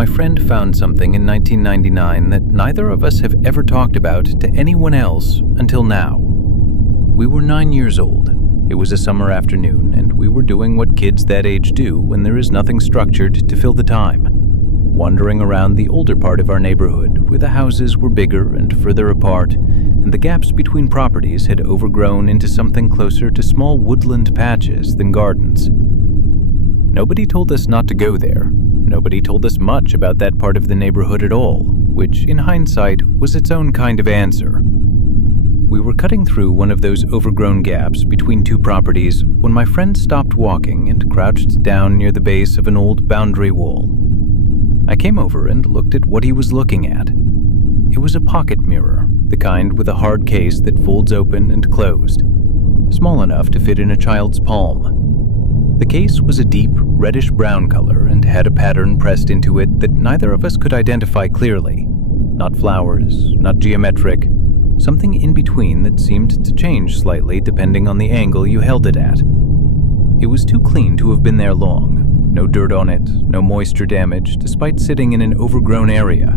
My friend found something in 1999 that neither of us have ever talked about to anyone else until now. We were 9 years old. It was a summer afternoon, and we were doing what kids that age do when there is nothing structured to fill the time. Wandering around the older part of our neighborhood where the houses were bigger and further apart, and the gaps between properties had overgrown into something closer to small woodland patches than gardens. Nobody told us not to go there. Nobody told us much about that part of the neighborhood at all, which, in hindsight, was its own kind of answer. We were cutting through one of those overgrown gaps between two properties when my friend stopped walking and crouched down near the base of an old boundary wall. I came over and looked at what he was looking at. It was a pocket mirror, the kind with a hard case that folds open and closed, small enough to fit in a child's palm. The case was a deep, reddish-brown color and had a pattern pressed into it that neither of us could identify clearly. Not flowers, not geometric, something in between that seemed to change slightly depending on the angle you held it at. It was too clean to have been there long. No dirt on it, no moisture damage, despite sitting in an overgrown area.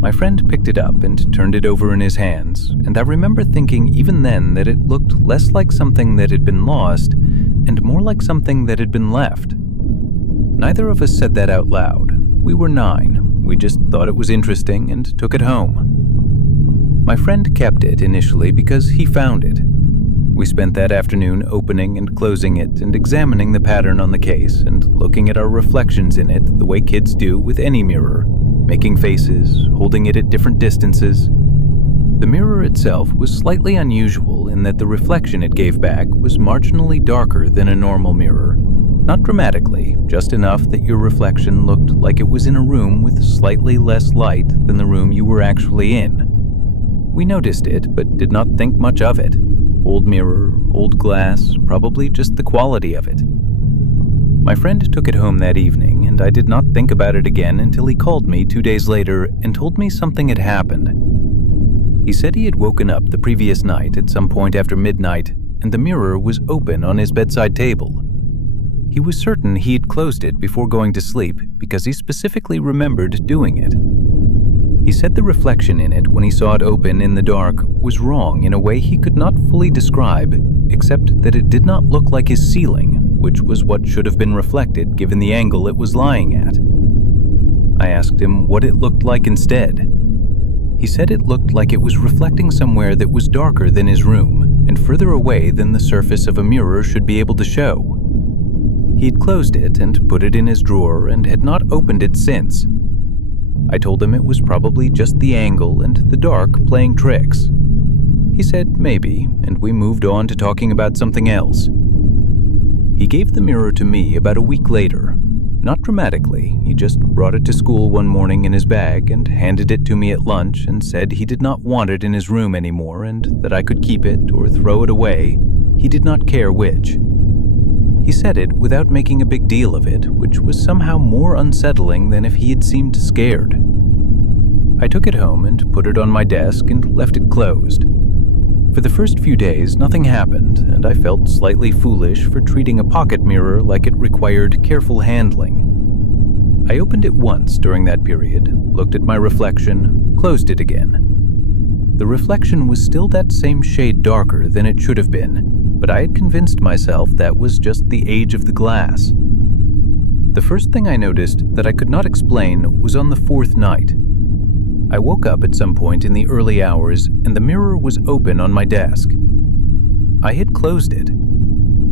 My friend picked it up and turned it over in his hands, and I remember thinking even then that it looked less like something that had been lost and more like something that had been left. Neither of us said that out loud. We were 9. We just thought it was interesting and took it home. My friend kept it initially because he found it. We spent that afternoon opening and closing it and examining the pattern on the case and looking at our reflections in it the way kids do with any mirror, making faces, holding it at different distances. The mirror itself was slightly unusual in that the reflection it gave back was marginally darker than a normal mirror. Not dramatically, just enough that your reflection looked like it was in a room with slightly less light than the room you were actually in. We noticed it, but did not think much of it. Old mirror, old glass, probably just the quality of it. My friend took it home that evening, and I did not think about it again until he called me 2 days later and told me something had happened. He said he had woken up the previous night at some point after midnight, and the mirror was open on his bedside table. He was certain he had closed it before going to sleep because he specifically remembered doing it. He said the reflection in it when he saw it open in the dark was wrong in a way he could not fully describe, except that it did not look like his ceiling, which was what should have been reflected given the angle it was lying at. I asked him what it looked like instead. He said it looked like it was reflecting somewhere that was darker than his room and further away than the surface of a mirror should be able to show. He had closed it and put it in his drawer and had not opened it since. I told him it was probably just the angle and the dark playing tricks. He said maybe, and we moved on to talking about something else. He gave the mirror to me about a week later. Not dramatically, he just brought it to school one morning in his bag and handed it to me at lunch and said he did not want it in his room anymore and that I could keep it or throw it away. He did not care which. He said it without making a big deal of it, which was somehow more unsettling than if he had seemed scared. I took it home and put it on my desk and left it closed. For the first few days, nothing happened, and I felt slightly foolish for treating a pocket mirror like it required careful handling. I opened it once during that period, looked at my reflection, closed it again. The reflection was still that same shade darker than it should have been, but I had convinced myself that was just the age of the glass. The first thing I noticed that I could not explain was on the 4th night. I woke up at some point in the early hours and the mirror was open on my desk. I had closed it.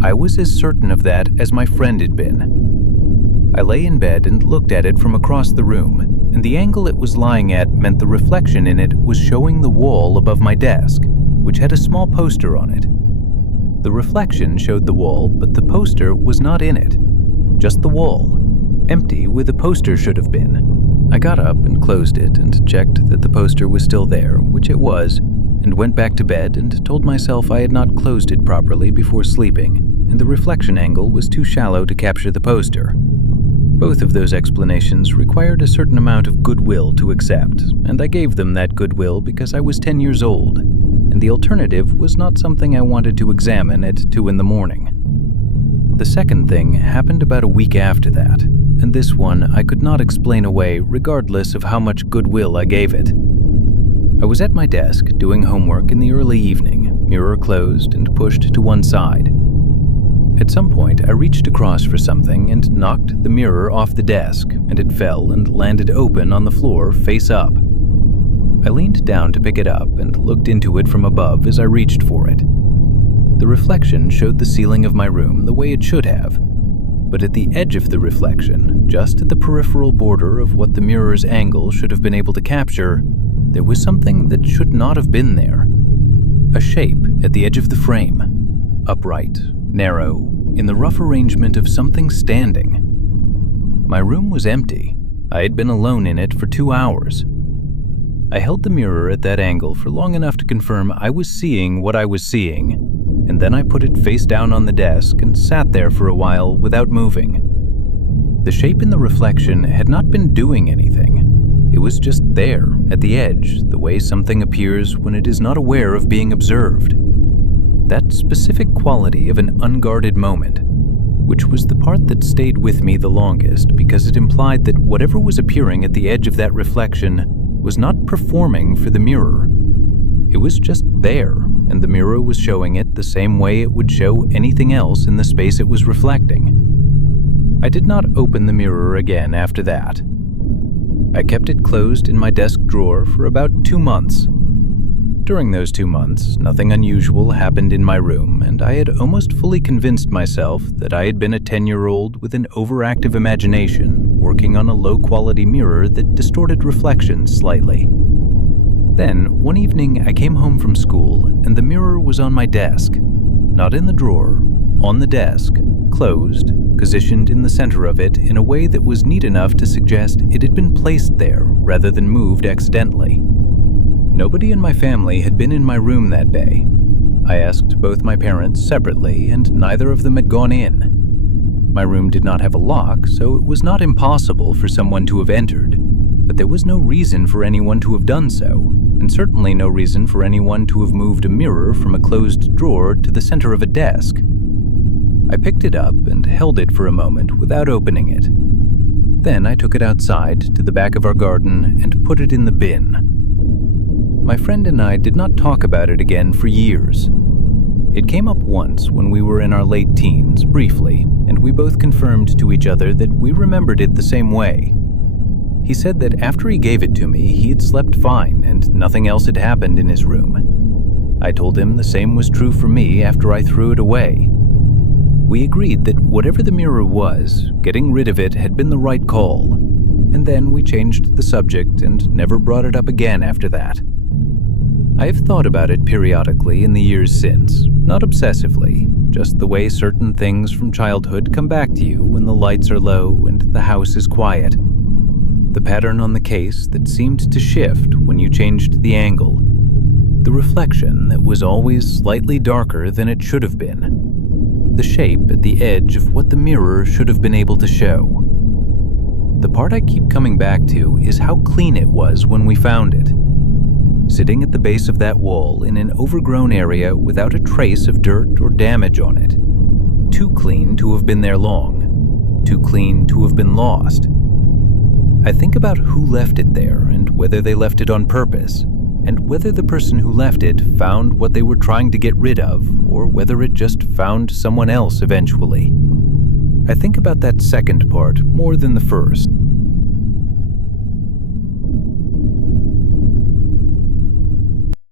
I was as certain of that as my friend had been. I lay in bed and looked at it from across the room, and the angle it was lying at meant the reflection in it was showing the wall above my desk, which had a small poster on it. The reflection showed the wall, but the poster was not in it. Just the wall, empty where the poster should have been. I got up and closed it and checked that the poster was still there, which it was, and went back to bed and told myself I had not closed it properly before sleeping, and the reflection angle was too shallow to capture the poster. Both of those explanations required a certain amount of goodwill to accept, and I gave them that goodwill because I was 10 years old, and the alternative was not something I wanted to examine at 2 in the morning. The second thing happened about a week after that, and this one I could not explain away regardless of how much goodwill I gave it. I was at my desk doing homework in the early evening, mirror closed and pushed to one side. At some point, I reached across for something and knocked the mirror off the desk, and it fell and landed open on the floor face up. I leaned down to pick it up and looked into it from above as I reached for it. The reflection showed the ceiling of my room the way it should have, but at the edge of the reflection, just at the peripheral border of what the mirror's angle should have been able to capture, there was something that should not have been there. A shape at the edge of the frame, upright, narrow, in the rough arrangement of something standing. My room was empty. I had been alone in it for 2 hours. I held the mirror at that angle for long enough to confirm I was seeing what I was seeing, and then I put it face down on the desk and sat there for a while without moving. The shape in the reflection had not been doing anything. It was just there, at the edge, the way something appears when it is not aware of being observed. That specific quality of an unguarded moment, which was the part that stayed with me the longest because it implied that whatever was appearing at the edge of that reflection was not performing for the mirror. It was just there, and the mirror was showing it the same way it would show anything else in the space it was reflecting. I did not open the mirror again after that. I kept it closed in my desk drawer for about 2 months. During those 2 months, nothing unusual happened in my room, and I had almost fully convinced myself that I had been a 10-year-old with an overactive imagination working on a low-quality mirror that distorted reflections slightly. Then, one evening, I came home from school, and the mirror was on my desk. Not in the drawer, on the desk, closed, positioned in the center of it in a way that was neat enough to suggest it had been placed there rather than moved accidentally. Nobody in my family had been in my room that day. I asked both my parents separately, and neither of them had gone in. My room did not have a lock, so it was not impossible for someone to have entered, but there was no reason for anyone to have done so, and certainly no reason for anyone to have moved a mirror from a closed drawer to the center of a desk. I picked it up and held it for a moment without opening it. Then I took it outside to the back of our garden and put it in the bin. My friend and I did not talk about it again for years. It came up once when we were in our late teens, briefly, and we both confirmed to each other that we remembered it the same way. He said that after he gave it to me, he had slept fine and nothing else had happened in his room. I told him the same was true for me after I threw it away. We agreed that whatever the mirror was, getting rid of it had been the right call, and then we changed the subject and never brought it up again after that. I have thought about it periodically in the years since, not obsessively, just the way certain things from childhood come back to you when the lights are low and the house is quiet. The pattern on the case that seemed to shift when you changed the angle. The reflection that was always slightly darker than it should have been. The shape at the edge of what the mirror should have been able to show. The part I keep coming back to is how clean it was when we found it. Sitting at the base of that wall in an overgrown area without a trace of dirt or damage on it. Too clean to have been there long. Too clean to have been lost. I think about who left it there and whether they left it on purpose, and whether the person who left it found what they were trying to get rid of, or whether it just found someone else eventually. I think about that second part more than the first,